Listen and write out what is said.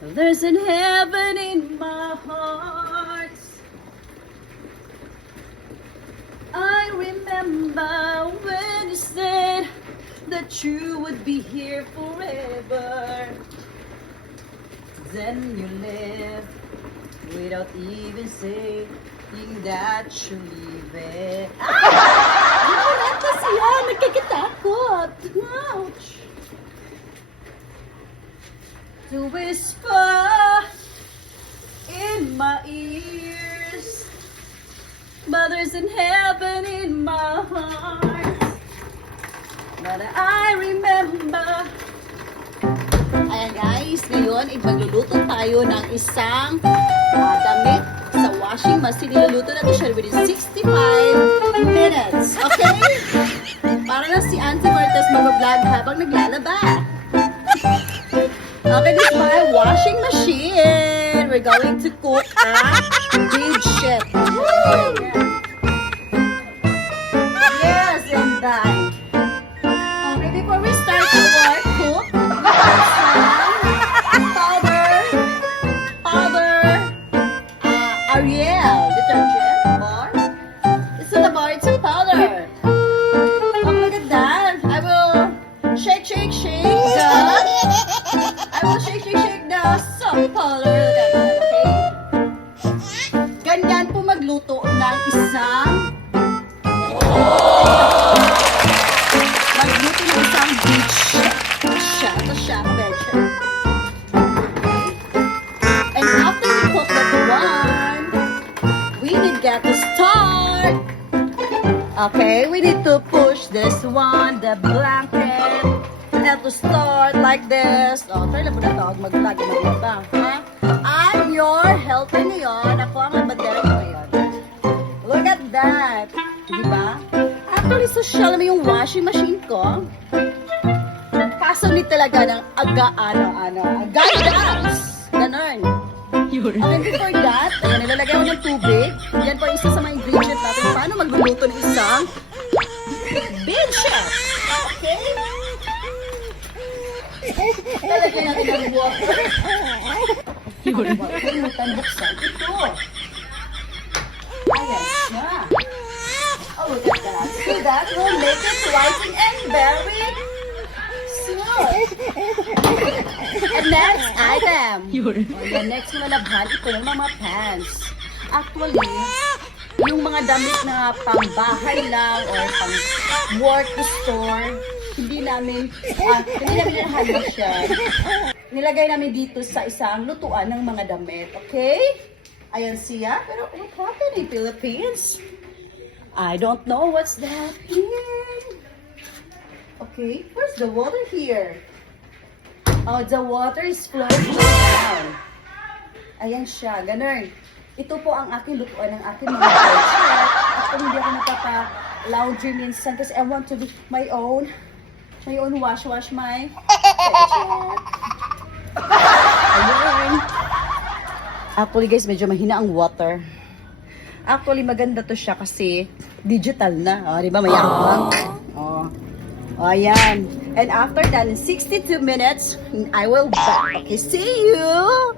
There's an heaven in my heart. I remember when you said that you would be here forever. Then you left without even saying that you leave it. Ano kasi yan? Nagkakatakot. Ouch. To whisper in my ears, but there's an heaven in my heart that I remember. Ayan guys, ngayon magluluto tayo ng isang damit sa washing machine. Niluluto natin siya within 65 minutes. Okay? Para na si Auntie Martes mag-vlog habang naglalaba. Okay, this is my washing machine. We're going to cook a big shit. Yes, and that. Okay, before we start to work, cook. Ariel detergent bar. It's not a bar, it's a powder. Oh, look at that. I will shake the. I will shake the soap powder. Look at that, okay? Ganyan po magluto ng isang beach chef. And after we cook that one, we need get to start. Okay, we need to push this one, the blanket, and to start like this. Oh, try na po na tawag mag-vlog ba? Ha? I'm your helper ngayon. Ako ang labadera ngayon. Look at that. Diba? Actually, social naman yung washing machine ko. Kaso ni talaga ng agadas. Ganon. And before that, ayan, nilalagay ko ng tubig. Yan po isa sa mga ingredient natin. Paano magluluto ng isang big chef. Okay? Lalagay natin ng water. Kalimutan buksan ito. Ayan siya. Oh, look at that. So that will make it white and very smooth. And next item. The next na labhan, ito ng mga pants. Actually, yung mga damit na pang bahay lang or pang work to store, hindi namin nahalo siya. Nilagay namin dito sa isang lutuan ng mga damit. Okay? Ayan siya. Pero what happened in Philippines? I don't know what's that here. Okay, where's the water here? Oh, the water is flowing down. Ayan siya, ganun. Ito po ang aking lutuan ng aking mga bedsheet. Ako hindi ako napapa-laundry minsan kasi I want to do my own wash my bedsheet. Ayun. Actually guys, medyo mahina ang water. Actually, maganda to siya kasi digital na. O, di ba? Mayakbang. O, ayan. And after that, in 62 minutes, I will back. Okay, see you!